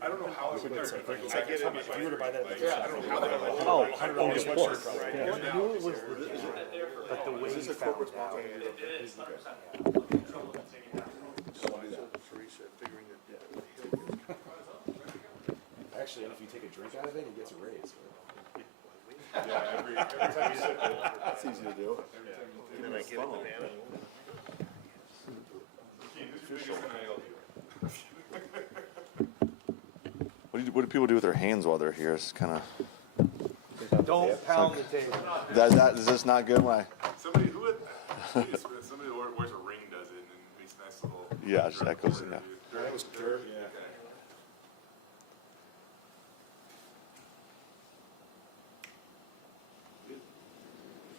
I don't know how I would. It's like if you were to buy that at the I don't know how I would. $100 sweatshirt, Right. yeah. But now it's here. But the way he found out. Actually, and if you take a drink out of it, he gets a raise. Yeah, every time you sit there. That's easy to do. Then I give it the banana. Who's your biggest NIL deal? What do people do with their hands while they're here? It's kind of. Don't pound the table. Is this not good? When Somebody who somebody who wears a ring does it, and then makes a nice little. Yeah, it just echoes it, yeah. That was Kerr, yeah. Okay.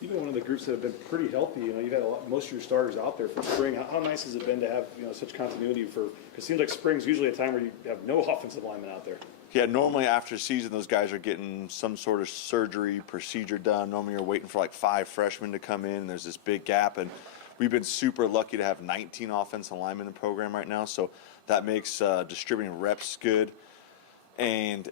You've been one of the groups that have been pretty healthy. You know, you've had most of your starters out there for spring. How nice has it been to have such continuity for? Because it seems like spring's usually a time where you have no offensive linemen out there. Yeah, normally after season, those guys are getting some sort of surgery procedure done. Normally you're waiting for like 5 freshmen to come in, and there's this big gap. And we've been super lucky to have 19 offensive linemen in the program right now, so that makes distributing reps good. And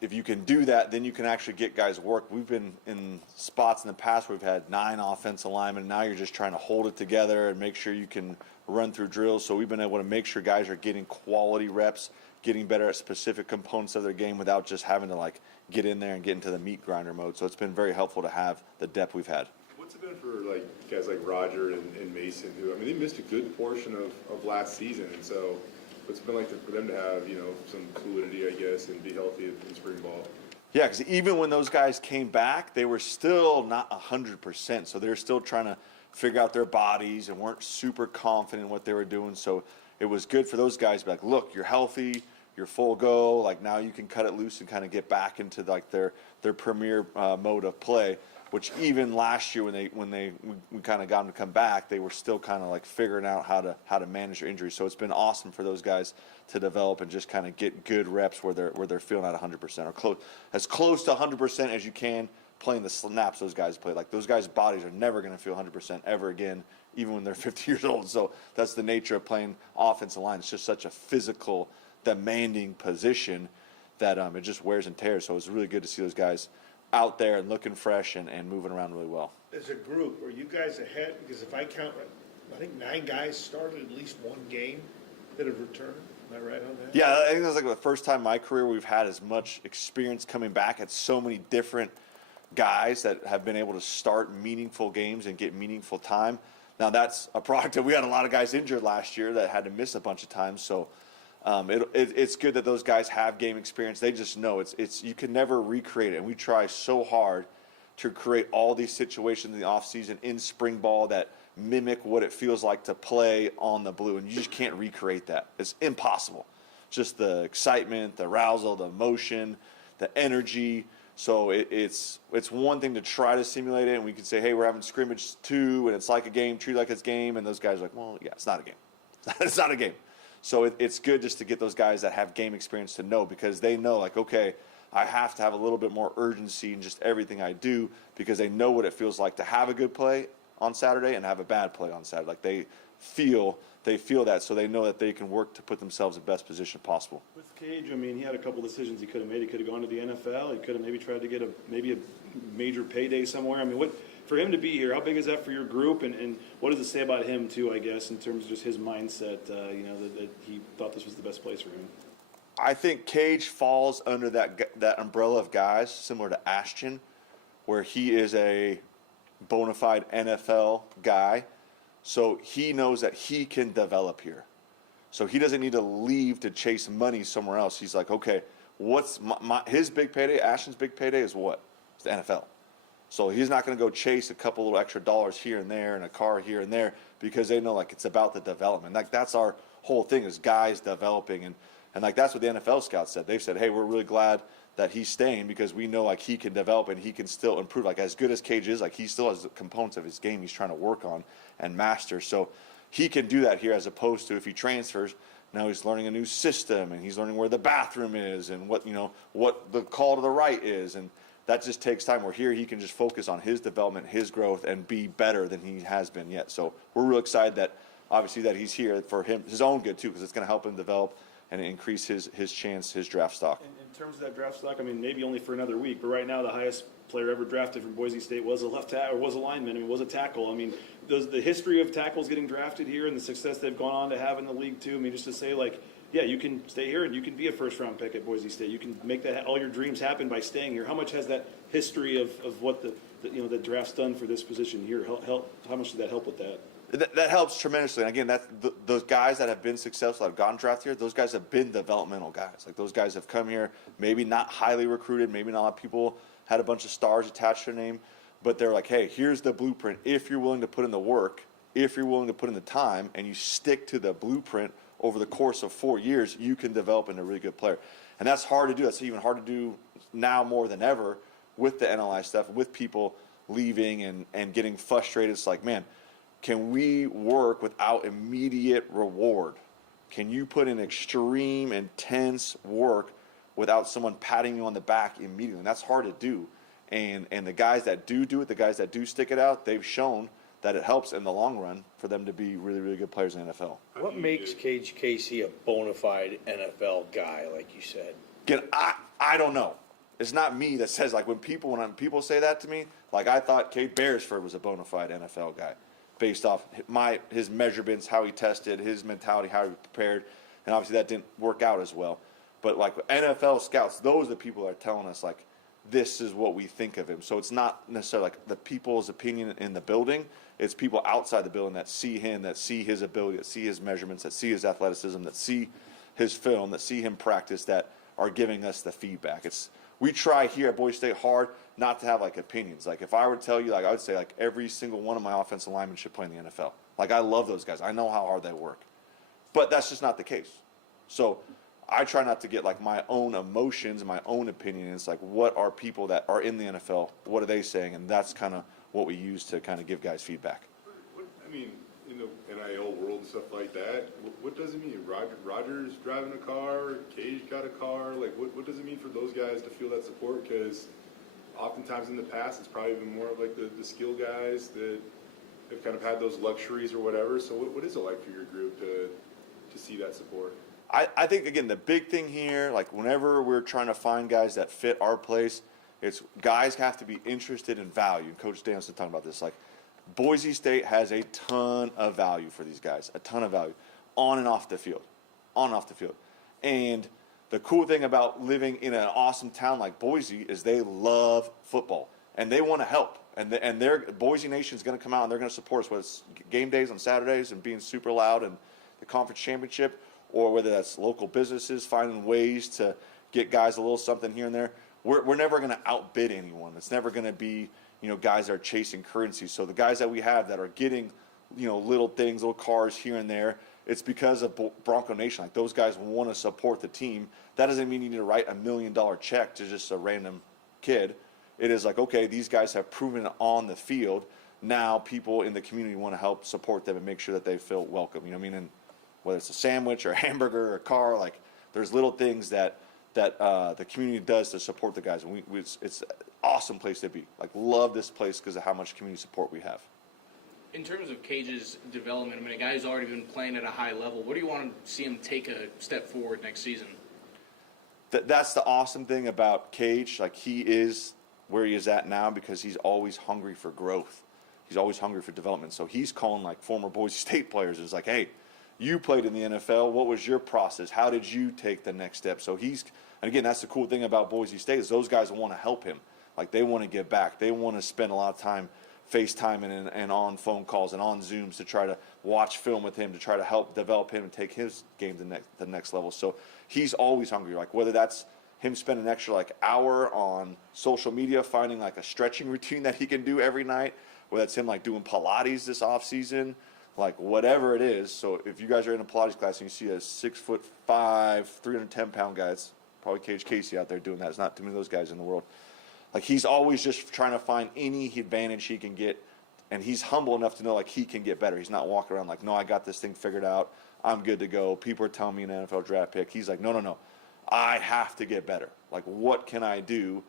if you can do that, then you can actually get guys work. We've been in spots in the past where we've had 9 offensive linemen, and now you're just trying to hold it together and make sure you can run through drills. So we've been able to make sure guys are getting quality reps, getting better at specific components of their game without just having to like get in there and get into the meat grinder mode. So it's been very helpful to have the depth we've had. What's it been for like guys like Roger and Mason, who they missed a good portion of last season, and so what's it been like for them to have some fluidity, I guess, and be healthy in spring ball? Yeah, because even when those guys came back, they were still not 100%. So they were still trying to figure out their bodies and weren't super confident in what they were doing. So it was good for those guys to be like, look, you're healthy, you're full go. Like now you can cut it loose and kind of get back into like their premier mode of play. Which even last year when we kind of got them to come back, they were still kind of like figuring out how to manage their injuries. So it's been awesome for those guys to develop and just kind of get good reps where they're feeling at 100% or as close to 100% as you can playing the snaps those guys play. Like those guys' bodies are never going to feel 100% ever again, even when they're 50 years old. So that's the nature of playing offensive line. It's just such a physical, demanding position that it just wears and tears. So it's really good to see those guys out there and looking fresh and moving around really well. As a group, are you guys ahead? Because if I count, I think 9 guys started at least one game that have returned. Am I right on that? Yeah, I think that's like the first time in my career we've had as much experience coming back at so many different guys that have been able to start meaningful games and get meaningful time. Now that's a product of we had a lot of guys injured last year that had to miss a bunch of times. So it's good that those guys have game experience. They just know it's you can never recreate it. And we try so hard to create all these situations in the offseason in spring ball that mimic what it feels like to play on the blue. And you just can't recreate that. It's impossible. Just the excitement, the arousal, the emotion, the energy. So it's one thing to try to simulate it, and we can say, hey, we're having scrimmage 2, and it's like a game, treat it like it's a game. And those guys are like, well, yeah, it's not a game. It's not a game. So it's good just to get those guys that have game experience to know, because they know, like, okay, I have to have a little bit more urgency in just everything I do, because they know what it feels like to have a good play on Saturday and have a bad play on Saturday. Like they feel that, so they know that they can work to put themselves in the best position possible. With Cage, he had a couple decisions he could have made. He could have gone to the NFL. He could have maybe tried to get a major payday somewhere. What for him to be here? How big is that for your group? And what does it say about him too? I guess in terms of just his mindset. That he thought this was the best place for him. I think Cage falls under that umbrella of guys similar to Ashton, where he is a bona fide NFL guy. So he knows that he can develop here. So he doesn't need to leave to chase money somewhere else. He's like, okay, what's his big payday? Ashton's big payday is what? It's the NFL. So he's not going to go chase a couple little extra dollars here and there and a car here and there, because they know like it's about the development. Like that's our whole thing, is guys developing. And like that's what the NFL scouts said. They've said, hey, we're really glad that he's staying, because we know like he can develop and he can still improve. Like as good as Cage is, like he still has the components of his game he's trying to work on and master. So he can do that here, as opposed to if he transfers, now he's learning a new system and he's learning where the bathroom is and what the call to the right is. And that just takes time. Where here he can just focus on his development, his growth, and be better than he has been yet. So we're real excited that obviously that he's here for his own good too, because it's going to help him develop and increase his chance, his draft stock. In terms of that draft stock, I mean, maybe only for another week, but right now the highest player ever drafted from Boise State was a left tackle, or was a lineman. I mean, was a tackle. I mean, the history of tackles getting drafted here and the success they've gone on to have in the league too. I mean, just to say like, yeah, you can stay here and you can be a first-round pick at Boise State. You can make that all your dreams happen by staying here. How much has that history of what the draft's done for this position here help? How much did that help with that? That helps tremendously. And again, those guys that have been successful, that have gotten drafted here, those guys have been developmental guys. Like those guys have come here, maybe not highly recruited, maybe not a lot of people had a bunch of stars attached to their name, but they're like, hey, here's the blueprint. If you're willing to put in the work, if you're willing to put in the time, and you stick to the blueprint over the course of 4 years, you can develop into a really good player. And that's hard to do. That's even hard to do now more than ever with the NLI stuff, with people leaving and getting frustrated. It's like, man, can we work without immediate reward? Can you put in extreme, intense work without someone patting you on the back immediately? And that's hard to do. And the guys that do it, the guys that do stick it out, they've shown that it helps in the long run for them to be really, really good players in the NFL. What makes Cage Casey a bona fide NFL guy, like you said? Again, I don't know. It's not me that says, like, when people say that to me, like, I thought Cade Beresford was a bona fide NFL guy based off his measurements, how he tested, his mentality, how he prepared, and obviously that didn't work out as well. But like NFL scouts, those are the people that are telling us like, this is what we think of him. So it's not necessarily like the people's opinion in the building. It's people outside the building that see him, that see his ability, that see his measurements, that see his athleticism, that see his film, that see him practice, that are giving us the feedback. We try here at Boise State hard not to have like opinions. Like if I were to tell you, like I would say like every single one of my offensive linemen should play in the NFL. Like I love those guys. I know how hard they work. But that's just not the case. So I try not to get like my own emotions and my own opinion. It's like, what are people that are in the NFL? What are they saying? And that's kind of what we use to kind of give guys feedback. I mean, in the NIL world and stuff like that, what does it mean? Roger's driving a car, Cage got a car. Like, what does it mean for those guys to feel that support? Because oftentimes in the past, it's probably been more of like the skill guys that have kind of had those luxuries or whatever. So what is it like for your group to see that support? I think, again, the big thing here, like whenever we're trying to find guys that fit our place, it's guys have to be interested in value. Coach Dan's talking about this. Like, Boise State has a ton of value for these guys, a ton of value, on and off the field, And the cool thing about living in an awesome town like Boise is they love football, and they want to help. And their Boise Nation is going to come out, and they're going to support us, whether it's game days on Saturdays and being super loud and the conference championship, or whether that's local businesses finding ways to get guys a little something here and there. We're never going to outbid anyone. It's never going to be, guys that are chasing currency. So the guys that we have that are getting, little things, little cars here and there, it's because of Bronco Nation. Like, those guys want to support the team. That doesn't mean you need to write $1 million check to just a random kid. It is like, okay, these guys have proven it on the field. Now people in the community want to help support them and make sure that they feel welcome. You know what I mean? And whether it's a sandwich or a hamburger or a car, like there's little things that the community does to support the guys. And it's an awesome place to be. Like, love this place because of how much community support we have. In terms of Cage's development, I mean, a guy who's already been playing at a high level, what do you want to see him take a step forward next season? That's the awesome thing about Cage. Like, he is where he is at now because he's always hungry for growth. He's always hungry for development. So he's calling like former Boise State players. It's like, hey, you played in the NFL. What was your process? How did you take the next step? So and again, that's the cool thing about Boise State is those guys want to help him. Like, they want to give back. They want to spend a lot of time FaceTiming and on phone calls and on Zooms to try to watch film with him, to try to help develop him and take his game to the next level. So he's always hungry. Like, whether that's him spending an extra hour on social media, finding like a stretching routine that he can do every night, whether that's him like doing Pilates this off season, like whatever it is. So if you guys are in a Pilates class and you see a 6'5", 310-pound guy, it's probably Cage Casey out there doing that. There's not too many of those guys in the world. Like, he's always just trying to find any advantage he can get, and he's humble enough to know like he can get better. He's not walking around like, no, I got this thing figured out. I'm good to go. People are telling me an NFL draft pick. He's like, no. I have to get better. Like, what can I do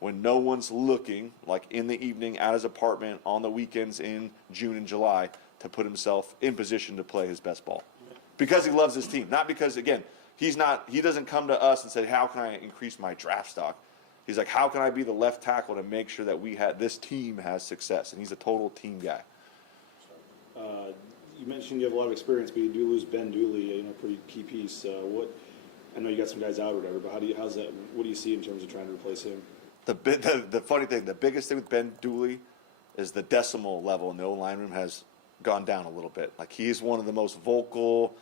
when no one's looking, like in the evening at his apartment on the weekends in June and July, to put himself in position to play his best ball? Because he loves his team. Not because, again, he doesn't come to us and say, how can I increase my draft stock? He's like, how can I be the left tackle to make sure that this team has success? And he's a total team guy. You mentioned you have a lot of experience, but you do lose Ben Dooley, pretty key piece. I know you got some guys out or whatever, but what do you see in terms of trying to replace him? The funny thing, the biggest thing with Ben Dooley is the decimal level in the O-line room has gone down a little bit. Like, he's one of the most vocal,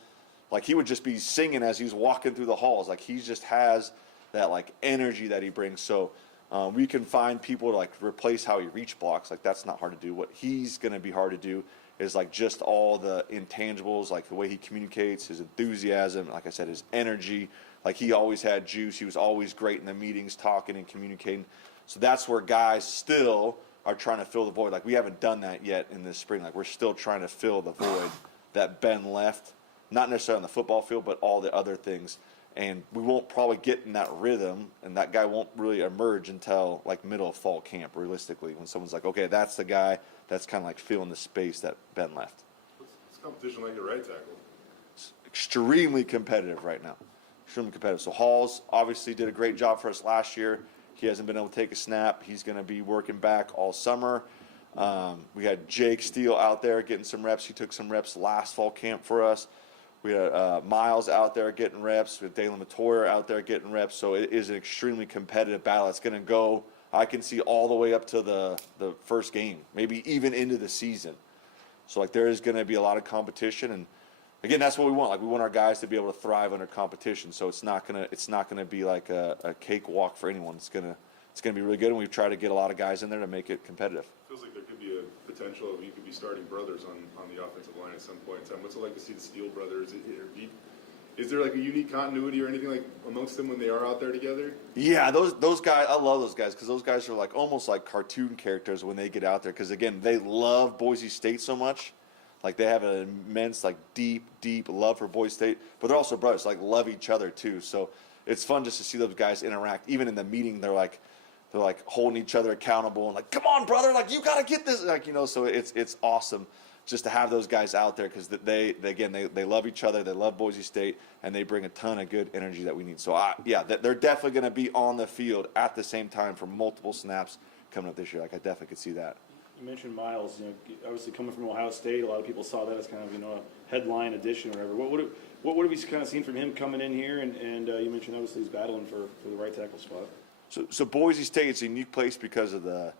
like, he would just be singing as he's walking through the halls. Like, he just has that, like, energy that he brings. So we can find people to, like, replace how he reach blocks. Like, that's not hard to do. What he's going to be hard to do is, like, just all the intangibles, like the way he communicates, his enthusiasm, like I said, his energy. Like, he always had juice. He was always great in the meetings, talking and communicating. So that's where guys still are trying to fill the void. Like, we haven't done that yet in this spring. Like, we're still trying to fill the void that Ben left, not necessarily on the football field, but all the other things. And we won't probably get in that rhythm, and that guy won't really emerge until, like, middle of fall camp, realistically, when someone's like, okay, that's the guy that's kind of like filling the space that Ben left. What's competition like at right tackle? It's extremely competitive right now. Extremely competitive. So Halls obviously did a great job for us last year. He hasn't been able to take a snap. He's going to be working back all summer. We had Jake Steele out there getting some reps. He took some reps last fall camp for us. We had Miles out there getting reps. We had Dalen Matoyer out there getting reps. So it is an extremely competitive battle. It's going to go, I can see, all the way up to the first game, maybe even into the season. So, like, there is going to be a lot of competition. And, again, that's what we want. Like, we want our guys to be able to thrive under competition. So it's not gonna be like a cakewalk for anyone. It's gonna be really good, and we've tried to get a lot of guys in there to make it competitive. Feels like there could be a potential of you could be starting brothers on the offensive line at some point in time. What's it like to see the Steele brothers? Is there like a unique continuity or anything like amongst them when they are out there together? Yeah, those guys, I love those guys because those guys are like almost like cartoon characters when they get out there. Because again, they love Boise State so much. Like, they have an immense, like, deep love for Boise State, but they're also brothers, like, love each other too. So it's fun just to see those guys interact. Even in the meeting, they're like holding each other accountable and like, come on, brother, like, you gotta get this, like, so it's awesome just to have those guys out there because they love each other, they love Boise State, and they bring a ton of good energy that we need. So they're definitely going to be on the field at the same time for multiple snaps coming up this year. Like, I definitely could see that. You mentioned Miles, obviously coming from Ohio State, a lot of people saw that as kind of, a headline addition or whatever. What have we kind of seen from him coming in here? And you mentioned obviously he's battling for the right tackle spot. So Boise State is a unique place because of the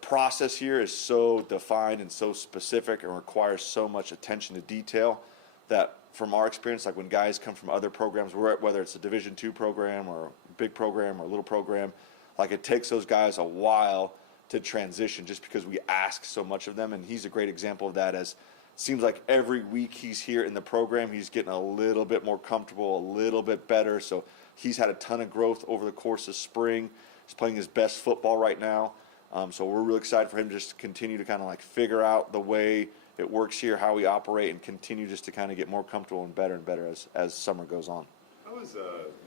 process here is so defined and so specific and requires so much attention to detail that from our experience, like when guys come from other programs, whether it's a Division II program or a big program or a little program, like it takes those guys a while to transition just because we ask so much of them. And he's a great example of that, as it seems like every week he's here in the program, he's getting a little bit more comfortable, a little bit better. So he's had a ton of growth over the course of spring. He's playing his best football right now. So we're really excited for him just to continue to kind of like figure out the way it works here, how we operate, and continue just to kind of get more comfortable and better as summer goes on. How has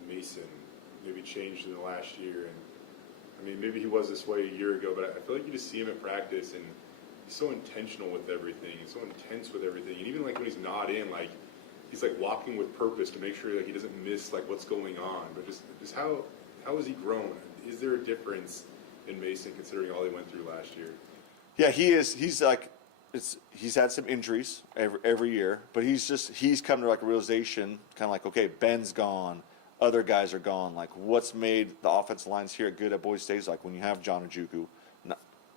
Mason maybe changed in the last year? And I mean, maybe he was this way a year ago, but I feel like you just see him at practice, and he's so intentional with everything. He's so intense with everything. And even like when he's not in, like he's like walking with purpose to make sure that he doesn't miss like what's going on. But just how has he grown? Is there a difference in Mason considering all he went through last year? Yeah, he is. He's like, he's had some injuries every year, but he's come to like a realization, kind of like, okay, Ben's gone. Other guys are gone. Like, what's made the offensive lines here good at Boise State is like when you have John Ojukwu.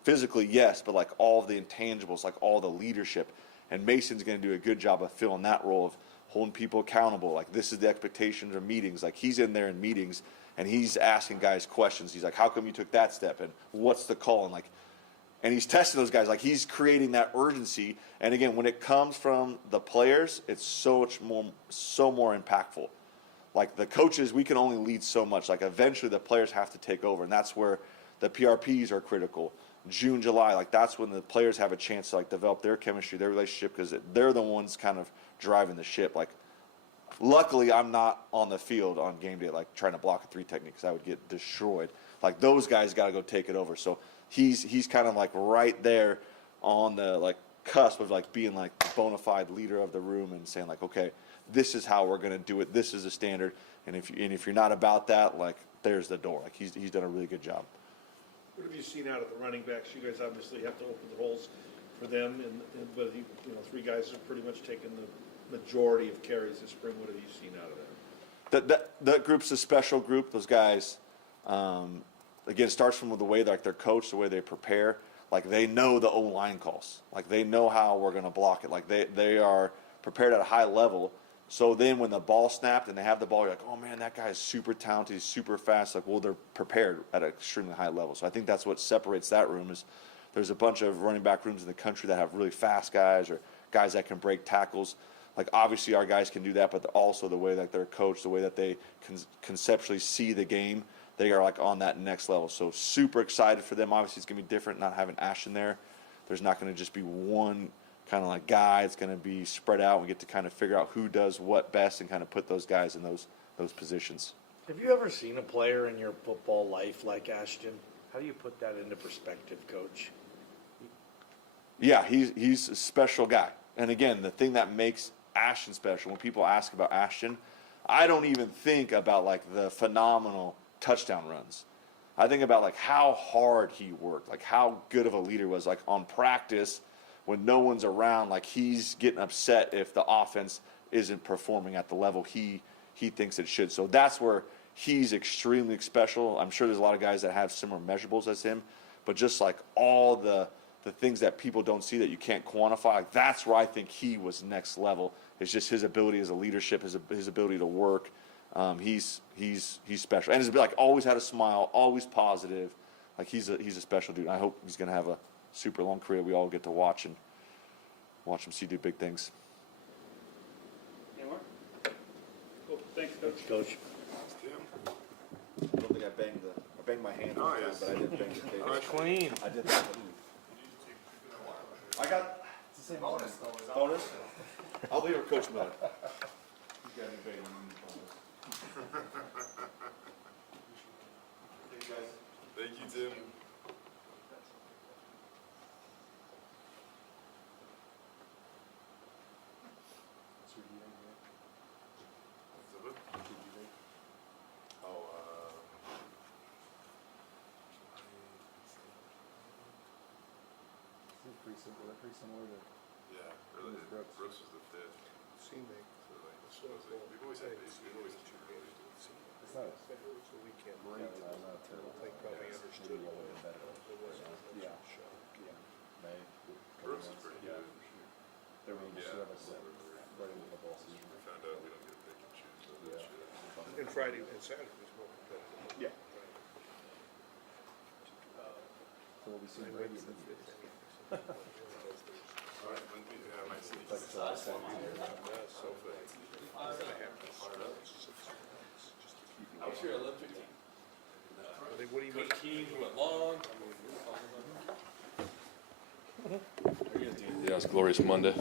Physically, yes, but like all of the intangibles, like all the leadership. And Mason's going to do a good job of filling that role of holding people accountable. Like, this is the expectations of meetings. Like, he's in there in meetings, and he's asking guys questions. He's like, how come you took that step? And what's the call? And he's testing those guys. Like, he's creating that urgency. And again, when it comes from the players, it's so more impactful. Like, the coaches, we can only lead so much. Like, eventually the players have to take over, and that's where the PRPs are critical. June, July, like, that's when the players have a chance to like develop their chemistry, their relationship, because they're the ones kind of driving the ship. Like, luckily, I'm not on the field on game day, like trying to block a 3 technique, because I would get destroyed. Like, those guys got to go take it over. So he's kind of like right there on the like cusp of like being like the bona fide leader of the room and saying like, okay, this is how we're going to do it. This is the standard. And if you're not about that, like, there's the door. Like, he's done a really good job. What have you seen out of the running backs? You guys obviously have to open the holes for them, but three guys have pretty much taken the majority of carries this spring. What have you seen out of them? That group's a special group. Those guys, again, it starts from the way like they're coached, the way they prepare. Like, they know the O-line calls. Like, they know how we're going to block it. Like, they are prepared at a high level. So then when the ball snapped and they have the ball, you're like, oh man, that guy is super talented, he's super fast. Like, well, they're prepared at an extremely high level. So I think that's what separates that room. Is there's a bunch of running back rooms in the country that have really fast guys or guys that can break tackles. Like, obviously our guys can do that, but also the way that they're coached, the way that they conceptually see the game, they are like on that next level. So super excited for them. Obviously it's going to be different not having Ashton there. There's not going to just be one kind of like guy. It's going to be spread out. We get to kind of figure out who does what best and kind of put those guys in those positions. Have you ever seen a player in your football life like Ashton? How do you put that into perspective, Coach? Yeah, he's a special guy. And again, the thing that makes Ashton special, when people ask about Ashton, I don't even think about like the phenomenal touchdown runs. I think about like how hard he worked, like how good of a leader was, like on practice when no one's around, like he's getting upset if the offense isn't performing at the level he thinks it should. So that's where he's extremely special. I'm sure there's a lot of guys that have similar measurables as him, but just like all the things that people don't see that you can't quantify, like that's where I think he was next level. It's just his ability as a leadership, his ability to work. He's special, and he's like always had a smile, always positive. Like he's a special dude. I hope he's gonna have a super long career. We all get to watch him see do big things. Any more? Cool. Thanks, Coach. Coach. I don't think I banged my hand, Oh, yes. but I did bang the table. Clean. I did that. I got it's the same bonus. Bonus. I'll leave a Coach Miller. He's got any banging bonus. Thank you guys. Thank you, Tim. Pretty similar to Yeah, really. Brooks was the fifth. So like, we've always had base. We've always had two goalies. it's not a weekend. Yeah, I'm not terrible. They probably understood Maybe a little bit better. Yeah. May. Brooks is pretty good. They're really just Yeah. have a set right into the football season. We found out we don't get to pick and choose all that shit. And Friday and Saturday was more competitive. Yeah. So we'll be seeing Brady. All right, I might see. Like it's all set. So fast. I was here Olympic team. I think, what do you mean? Tim Keane went long. Yeah, it was glorious Monday.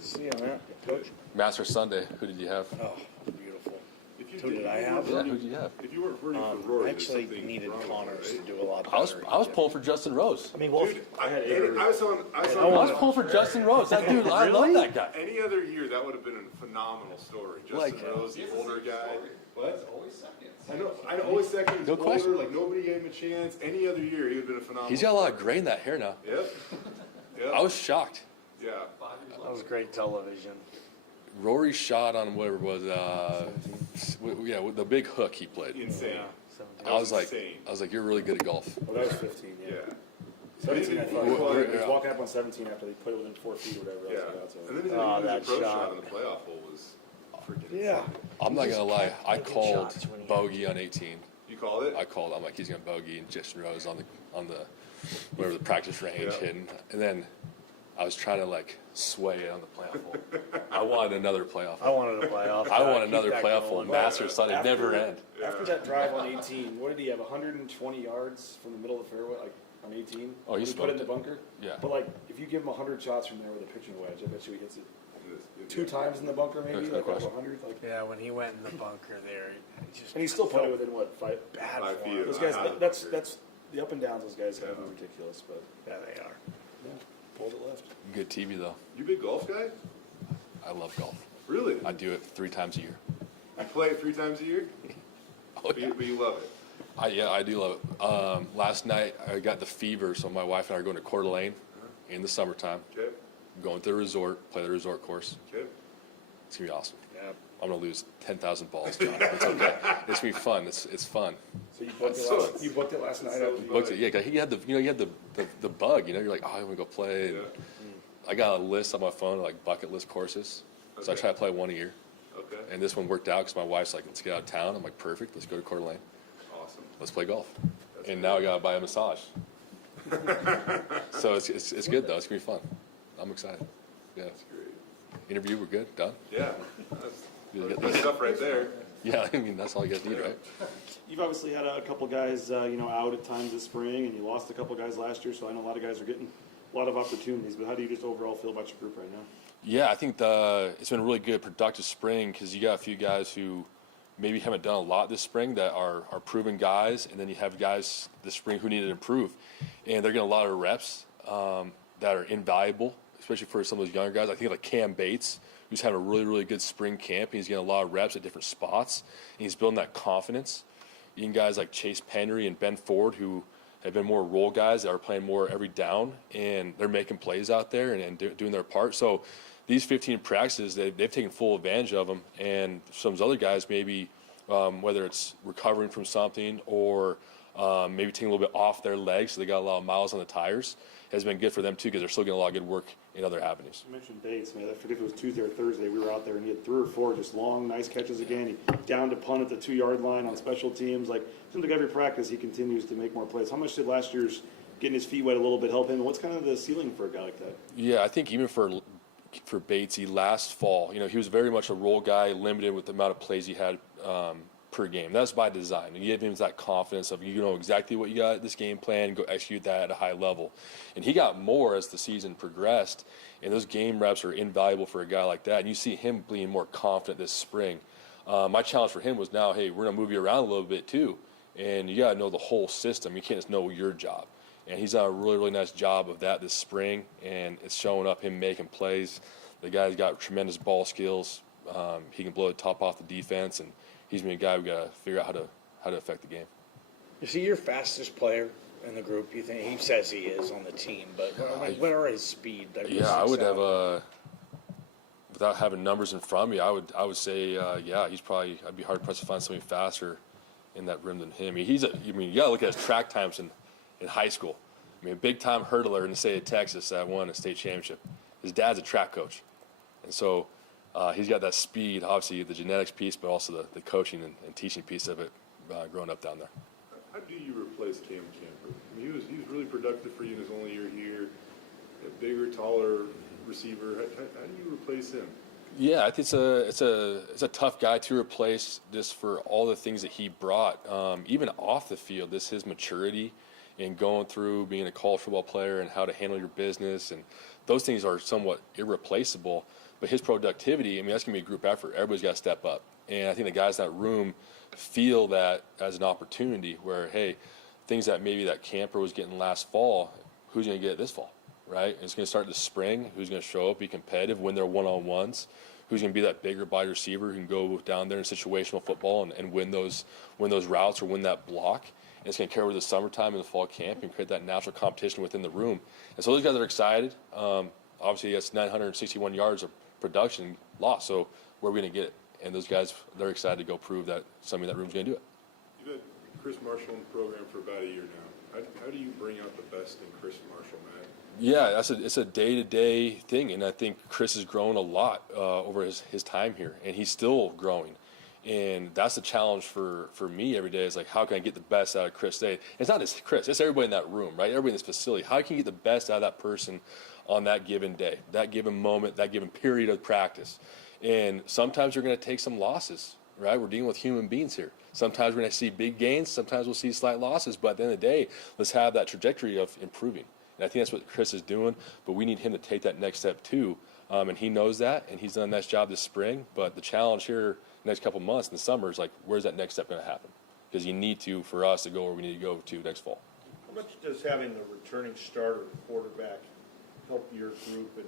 See you, man. Coach. Master Sunday. Who did you have? Oh, beautiful. If you Who did I have? Yeah, who did you have? If you weren't rooting for I Rory, there's actually something needed wrong with Connors it, to right? do a lot I was better. pulling for Justin Rose. I mean, well, Dude, I I was pulling for Justin Rose. That dude, I love that guy. Any other year, that would have been a phenomenal story. Justin Like- Rose, the older guy. What? I know, always second. He's No older, question. like nobody gave him a chance. Any other year, he would have been a phenomenal. He's got a lot of gray in that hair now. Yep. Yep. I was shocked. Yeah. that was great television. Rory shot on whatever it was, with the big hook he played. Insane. I was like, insane. you're really good at golf. Well, that was 15, yeah. Yeah. 17, I thought. Where- He was walking up on 17 after they put it within 4 feet or whatever. Yeah. I was like, that's And then his Oh, his that approach shot. shot in the playoff hole was freaking Yeah. insane. I'm not gonna lie. I Taking called shots when he- bogey on 18. You called it? I'm like, he's gonna bogey and Justin Rose on the whatever the practice range Yeah. hitting, and then I was trying to like sway it on the playoff hole. I wanted another playoff I hole. wanted a playoff. I want Keep another that playoff hole. going. Masters Sunday After- never end. After that drive on 18, what did he have? 120 yards from the middle of the fairway, like on 18? Oh, he When put it in the smoked bunker? Yeah. But like, if you give him 100 shots from there with a pitching wedge, I bet you he hits it Yeah. 2 times in the bunker maybe, No like question. 100. Like, Yeah, when he went in the bunker there, he just and he's still playing within what, 5? bad 5 for feet. him. Those guys, Out of the that's bunker. the up and downs those guys have are ridiculous, but Yeah, they are. yeah, pulled it left. Good TV though. You big golf guy? I love golf. Really? I do it 3 times a year. You play it 3 times a year? Oh, yeah. But you love it. I do love it. Last night I got the fever, so my wife and I are going to Coeur d'Alene in the summertime. Okay. Going to the resort, play the resort course. Okay. It's gonna be awesome. Yep. I'm gonna lose 10,000 balls, John. It's okay. It's gonna be fun. It's fun. So you booked it last night. so Booked it. Yeah, 'cause he had the bug. You know, you're like, oh, I want to go play. And Yeah. I got a list on my phone of like bucket list courses. So I Okay. try to play one a year. Okay. And this one worked out because my wife's like, let's get out of town. I'm like, perfect. Let's go to Coeur d'Alene. Awesome. Let's play golf. That's And good. now I gotta buy a massage. So it's good though. It's gonna be fun. I'm excited. Yeah. That's great. Interview, we're good. Done. Yeah. You get That's this? stuff right there. Yeah. I mean, that's all you guys need, right? You've obviously had a couple guys, out at times this spring, and you lost a couple guys last year, so I know a lot of guys are getting a lot of opportunities, but how do you just overall feel about your group right now? Yeah, I think it's been a really good, productive spring because you got a few guys who maybe haven't done a lot this spring that are proven guys, and then you have guys this spring who need to improve, and they're getting a lot of reps that are invaluable, especially for some of those younger guys. I think like Cam Bates, who's having a really, really good spring camp, and he's getting a lot of reps at different spots, and he's building that confidence. You can guys like Chase Penry and Ben Ford, who have been more role guys that are playing more every down, and they're making plays out there and doing their part. So these 15 practices, they've taken full advantage of them, and some of those other guys maybe, whether it's recovering from something or maybe taking a little bit off their legs, so they got a lot of miles on the tires, has been good for them too because they're still getting a lot of good work in other avenues. You mentioned Bates, man. I forget if it was Tuesday or Thursday. We were out there, and he had 3 or 4 just long, nice catches again. He down to punt at the 2-yard line on special teams. Like, seems like every practice he continues to make more plays. How much did last year's getting his feet wet a little bit help him? And what's kind of the ceiling for a guy like that? Yeah, I think even for Batesy last fall, he was very much a role guy, limited with the amount of plays he had per game. That's by design. You give him that confidence of you know exactly what you got this game plan, go execute that at a high level. And he got more as the season progressed, and those game reps are invaluable for a guy like that. And you see him being more confident this spring. My challenge for him was now, hey, we're going to move you around a little bit too, and you got to know the whole system. You can't just know your job. And he's done a really, really nice job of that this spring, and it's showing up him making plays. The guy's got tremendous ball skills. He can blow the top off the defense, and he's been a guy we got to figure out how to affect the game. Is he your fastest player in the group? You think he says he is on the team, but what are his speed? Yeah, I would have without having numbers in front of me, I would say he's probably. I'd be hard pressed to find somebody faster in that rim than him. You got to look at his track times in high school. I mean, a big time hurdler in the state of Texas that won a state championship. His dad's a track coach, and so he's got that speed. Obviously, the genetics piece, but also the coaching and teaching piece of it. Growing up down there. How do you replace Cam Camper? I mean, he was really productive for you in his only year here. A bigger, taller receiver. How do you replace him? Yeah, I think it's a tough guy to replace just for all the things that he brought, even off the field. This his maturity and going through being a college football player and how to handle your business, and those things are somewhat irreplaceable. But his productivity, I mean, that's gonna be a group effort. Everybody's got to step up, and I think the guys in that room feel that as an opportunity. Where hey, things that maybe that camper was getting last fall, who's gonna get it this fall? Right? It's going to start this spring. Who's going to show up, be competitive, win their one-on-ones? Who's going to be that bigger body receiver who can go down there in situational football and win those routes or win that block? And it's going to carry over the summertime and the fall camp and create that natural competition within the room. And so those guys are excited. Obviously, that's 961 yards of production lost. So where are we going to get it? And those guys, they're excited to go prove that somebody in that room is going to do it. You've had Chris Marshall in the program for about a year now. How do you bring out the best in Chris Marshall, Matt? Yeah, it's a day-to-day thing, and I think Chris has grown a lot over his time here, and he's still growing. And that's the challenge for me every day is like, how can I get the best out of Chris today? It's not just Chris, it's everybody in that room, right? Everybody in this facility. How can you get the best out of that person on that given day, that given moment, that given period of practice? And sometimes you're going to take some losses, right? We're dealing with human beings here. Sometimes we're going to see big gains, sometimes we'll see slight losses, but at the end of the day, let's have that trajectory of improving. And I think that's what Chris is doing, but we need him to take that next step too. And he knows that, and he's done a nice job this spring. But the challenge here the next couple of months in the summer is like, where's that next step going to happen? Because you need to, for us to go where we need to go to next fall. How much does having the returning starter quarterback help your group, and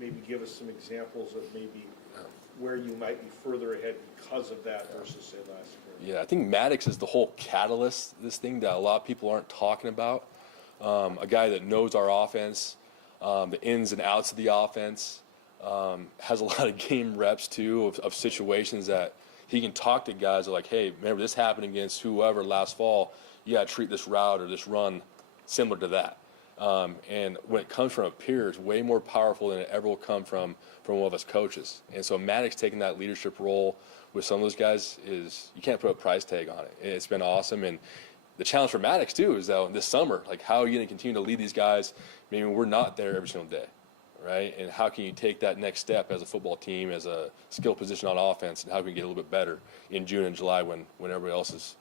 maybe give us some examples of maybe where you might be further ahead because of that versus say last spring? Yeah, I think Maddox is the whole catalyst, this thing that a lot of people aren't talking about. A guy that knows our offense, the ins and outs of the offense, has a lot of game reps too of situations that he can talk to guys like, hey, remember this happened against whoever last fall. You got to treat this route or this run similar to that. And when it comes from a peer, it's way more powerful than it ever will come from one of us coaches. And so Maddox taking that leadership role with some of those guys is, you can't put a price tag on it. It's been awesome. And the challenge for Maddox too is that this summer, like, how are you going to continue to lead these guys? Maybe we're not there every single day, right? And how can you take that next step as a football team, as a skill position on offense, and how can we get a little bit better in June and July when everybody else is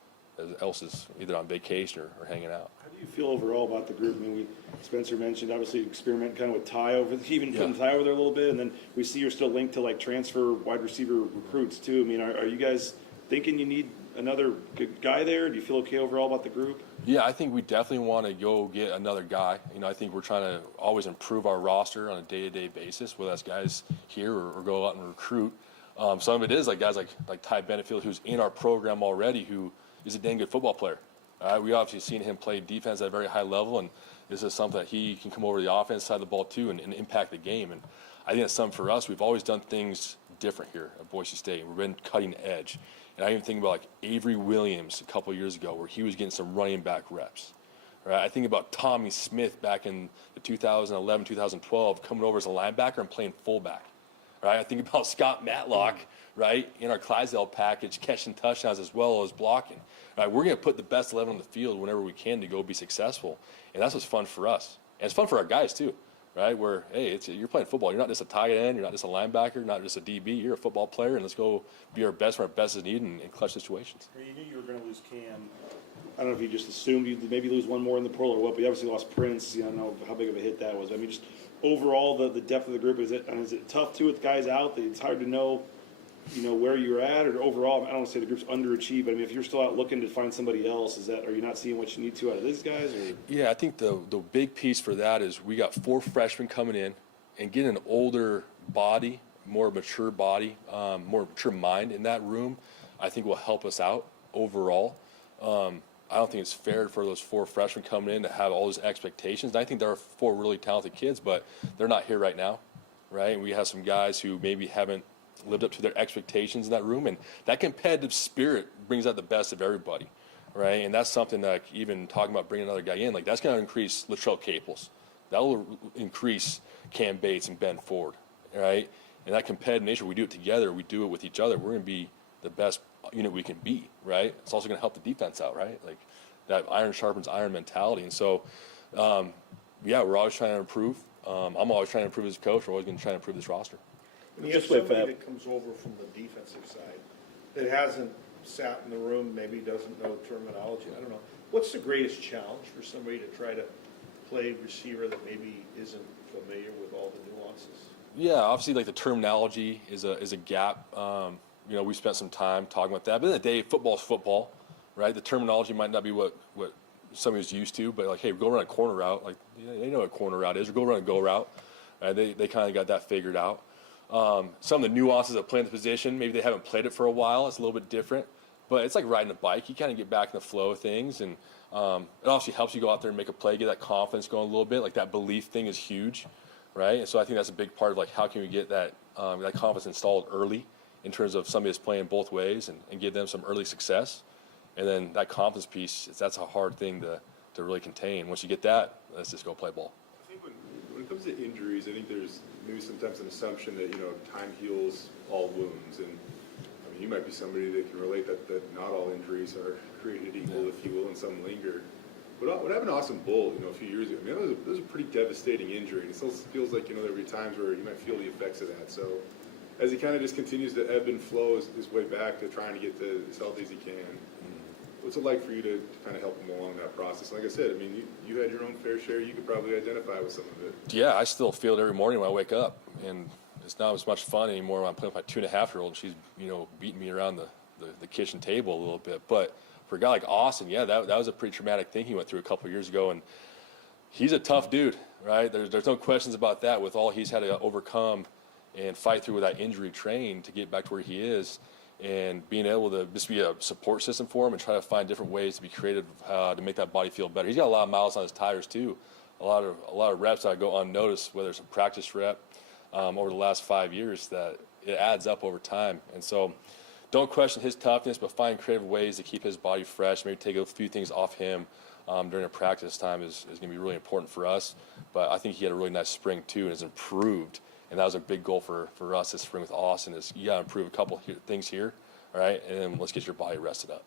either on vacation or hanging out? How do you feel overall about the group? I mean, Spencer mentioned obviously experiment kind of with Ty even putting Ty over there a little bit, and then we see you're still linked to like transfer wide receiver recruits too. I mean, are you guys thinking you need another good guy there? Do you feel okay overall about the group? Yeah, I think we definitely want to go get another guy. I think we're trying to always improve our roster on a day-to-day basis, whether that's guys here or go out and recruit. Some of it is like guys like Ty Benefield, who's in our program already, who is a dang good football player. We obviously seen him play defense at a very high level, and this is something that he can come over to the offense side of the ball too and impact the game. And I think that's something for us. We've always done things different here at Boise State. We've been cutting edge. And I even think about like Avery Williams a couple of years ago, where he was getting some running back reps. Right? I think about Tommy Smith back in the 2011, 2012, coming over as a linebacker and playing fullback. Right? I think about Scott Matlock, right, in our Clydesdale package, catching touchdowns as well as blocking. Right? We're going to put the best 11 on the field whenever we can to go be successful. And that's what's fun for us. And it's fun for our guys too. Right, where, hey, you're playing football. You're not just a tight end. You're not just a linebacker. You're not just a DB. You're a football player, and let's go be our best when our best is needed in clutch situations. You knew you were going to lose Cam. I don't know if you just assumed you'd maybe lose one more in the portal or what, but you obviously lost Prince. I don't know how big of a hit that was. I mean, just overall, the depth of the group, is it tough too with guys out? It's hard to know, where you're at, or overall, I don't want to say the group's underachieved, but I mean, if you're still out looking to find somebody else, are you not seeing what you need to out of these guys? Or? Yeah, I think the big piece for that is we got 4 freshmen coming in, and getting an older body, more mature body, more mature mind in that room, I think will help us out overall. I don't think it's fair for those 4 freshmen coming in to have all those expectations. And I think there are 4 really talented kids, but they're not here right now, right? And we have some guys who maybe haven't lived up to their expectations in that room, and that competitive spirit brings out the best of everybody, right? And that's something that, even talking about bringing another guy in, like, that's going to increase Latrell Caples. That will increase Cam Bates and Ben Ford, right? And that competitive nature, we do it together, we do it with each other, we're going to be the best unit we can be, right? It's also going to help the defense out, right? Like, that iron sharpens iron mentality. And so, yeah, we're always trying to improve. I'm always trying to improve as a coach. We're always going to try to improve this roster. When you have somebody that comes over from the defensive side that hasn't sat in the room, maybe doesn't know terminology, I don't know, what's the greatest challenge for somebody to try to play receiver that maybe isn't familiar with all the nuances? Yeah, obviously, like, the terminology is a gap. We spent some time talking about that. But in the day, football's football, right? The terminology might not be what somebody's used to, but like, hey, go run a corner route. Like, they know what a corner route is, or go run a go route. They kind of got that figured out. Some of the nuances of playing the position, maybe they haven't played it for a while. It's a little bit different, but it's like riding a bike. You kind of get back in the flow of things, and it obviously helps you go out there and make a play, get that confidence going a little bit. Like, that belief thing is huge, right? And so I think that's a big part of, like, how can we get that confidence installed early in terms of somebody that's playing both ways and give them some early success. And then that confidence piece, that's a hard thing to really contain. Once you get that, let's just go play ball. I think when it comes to injuries, I think there's maybe sometimes an assumption that, time heals all wounds. And I mean, you might be somebody that can relate that not all injuries are created equal, if you will, and some linger. What happened to Austin Bull, a few years ago? I mean, that was a pretty devastating injury. And it still feels like, there'll be times where you might feel the effects of that. So as he kind of just continues to ebb and flow his way back to trying to get as healthy as he can, what's it like for you to kind of help him along that process? Like I said, I mean, you had your own fair share. You could probably identify with some of it. Yeah, I still feel it every morning when I wake up, and it's not as much fun anymore when I'm playing with my 2.5-year-old, and she's, beating me around the kitchen table a little bit. But for a guy like Austin, yeah, that was a pretty traumatic thing he went through a couple of years ago, and he's a tough dude, right? There's no questions about that with all he's had to overcome and fight through with that injury train to get back to where he is, and being able to just be a support system for him and try to find different ways to be creative to make that body feel better. He's got a lot of miles on his tires too, a lot of reps that go unnoticed, whether it's a practice rep over the last 5 years, that it adds up over time. And so don't question his toughness, but find creative ways to keep his body fresh, maybe take a few things off him during a practice time is going to be really important for us. But I think he had a really nice spring too and has improved. And that was a big goal for us this spring with Austin is you got to improve a couple things here, all right, and then let's get your body rested up.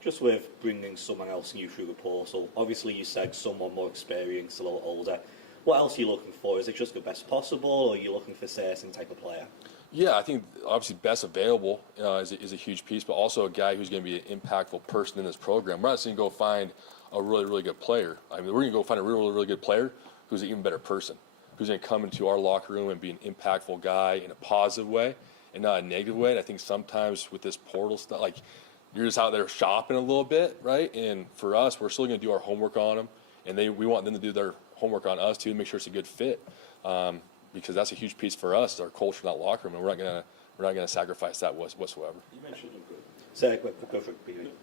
Just with bringing someone else new through the portal, obviously you said someone more experienced, a little older. What else are you looking for? Is it just the best possible, or are you looking for, say, a certain type of player? Yeah, I think obviously best available is a huge piece, but also a guy who's going to be an impactful person in this program. We're not just going to go find a really, really good player. I mean, we're going to go find a really, really good player who's an even better person, who's going to come into our locker room and be an impactful guy in a positive way and not a negative way. And I think sometimes with this portal stuff, like you're just out there shopping a little bit, right? And for us, we're still going to do our homework on them, and we want them to do their homework on us too to make sure it's a good fit, because that's a huge piece for us, is our culture in that locker room, and we're not going to sacrifice that whatsoever. You mentioned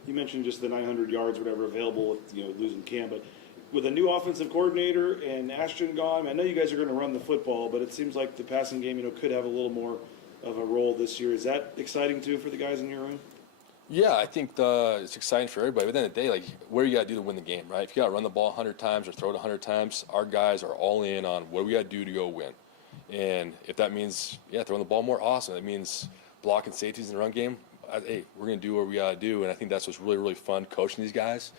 You mentioned just the 900 yards, whatever, available with losing Cam, but with a new offensive coordinator and Ashton gone, I know you guys are going to run the football, but it seems like the passing game, could have a little more of a role this year. Is that exciting too for the guys in your room? Yeah, I think it's exciting for everybody. But at the end of the day, like, what do you got to do to win the game, right? If you got to run the ball 100 times or throw it 100 times, our guys are all in on what do we got to do to go win. And if that means, throwing the ball more, awesome. That means blocking safeties in the run game, hey, we're going to do what we got to do. And I think that's what's really, really fun coaching these guys,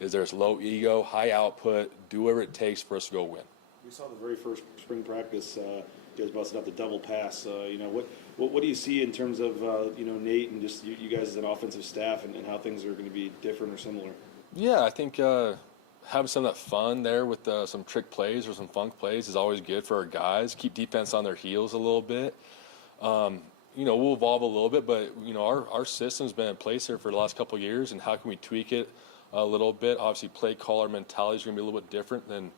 is there's low ego, high output, do whatever it takes for us to go win. We saw the very first spring practice, you guys busted out the double pass. What do you see in terms of, Nate and just you guys as an offensive staff and how things are going to be different or similar? Yeah, I think having some of that fun there with some trick plays or some funk plays is always good for our guys. Keep defense on their heels a little bit. We'll evolve a little bit, but, our system's been in place here for the last couple of years, and how can we tweak it a little bit? Obviously, play caller mentality is going to be a little bit different than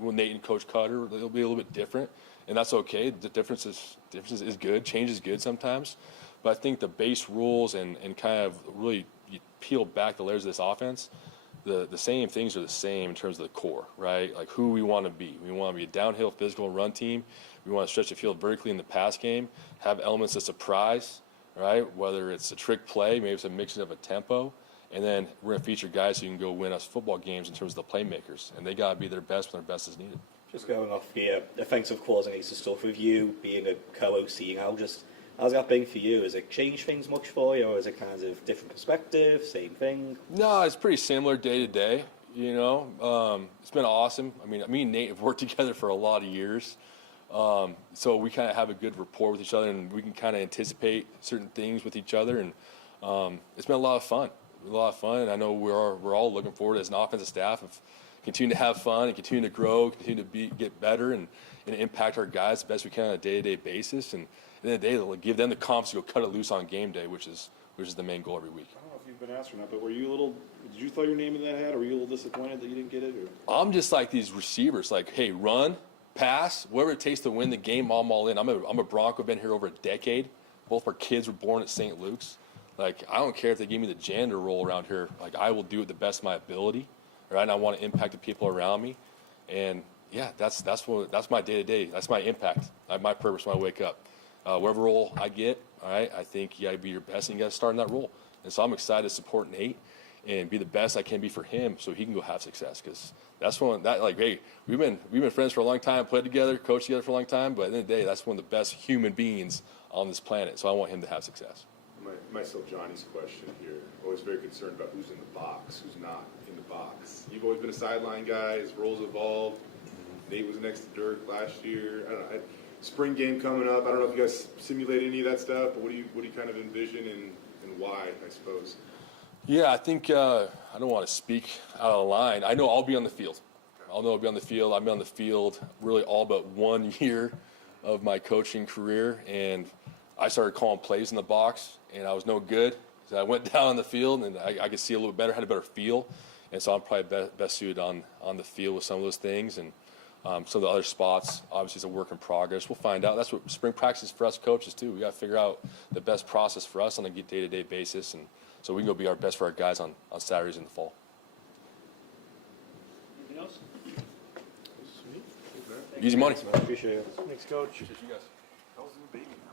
when Nate and Coach Cutter. It'll be a little bit different, and that's okay. The difference is good. Change is good sometimes. But I think the base rules and kind of really you peel back the layers of this offense, the same things are the same in terms of the core, right? Like who we want to be. We want to be a downhill physical run team. We want to stretch the field vertically in the pass game, have elements of surprise, right? Whether it's a trick play, maybe it's a mixing of a tempo. And then we're going to feature guys who can go win us football games in terms of the playmakers. And they got to be their best when their best is needed. Just going off the offensive coordinator stuff, with you being a co-OC now, how's that been for you? Has it changed things much for you, or is it kind of different perspective, same thing? No, it's pretty similar day to day. It's been awesome. I mean, me and Nate have worked together for a lot of years. So we kind of have a good rapport with each other, and we can kind of anticipate certain things with each other. And it's been a lot of fun. And I know we're all looking forward as an offensive staff of continue to have fun and continue to grow, continue to get better, and impact our guys the best we can on a day-to-day basis. And at the end of the day, it'll give them the confidence to go cut it loose on game day, which is the main goal every week. I don't know if you've been asked or not, but did you throw your name in that hat, or were you a little disappointed that you didn't get it? Or? I'm just like these receivers, like, hey, run, pass, whatever it takes to win the game, I'm all in. I'm a Bronco, been here over a decade. Both our kids were born at St. Luke's. Like, I don't care if they give me the janitor role around here. Like, I will do it the best of my ability, right? And I want to impact the people around me. And, yeah, that's my day-to-day. That's my impact. My purpose when I wake up. Whatever role I get, all right, I think you got to be your best, and you got to start in that role. And so I'm excited to support Nate and be the best I can be for him so he can go have success. Because that's hey, we've been friends for a long time, played together, coached together for a long time, but at the end of the day, that's one of the best human beings on this planet. So I want him to have success. Myself, Johnny's question here. Always very concerned about who's in the box, who's not in the box. You've always been a sideline guy. His roles evolved. Nate was next to Dirk last year. I don't know. Spring game coming up. I don't know if you guys simulate any of that stuff, but what do you kind of envision and why, I suppose? Yeah, I think I don't want to speak out of line. I know I'll be on the field. I'll be on the field. I've been on the field really all but 1 year of my coaching career, and I started calling plays in the box, and I was no good. So I went down on the field, and I could see a little better, had a better feel. And so I'm probably best suited on the field with some of those things. And Some of the other spots, obviously, is a work in progress. We'll find out. That's what spring practice is for us coaches, too. We got to figure out the best process for us on a day-to-day basis, and so we can go be our best for our guys on Saturdays in the fall. Anything else? Easy money. Appreciate it. Thanks, Coach. Appreciate you guys. How's the baby now?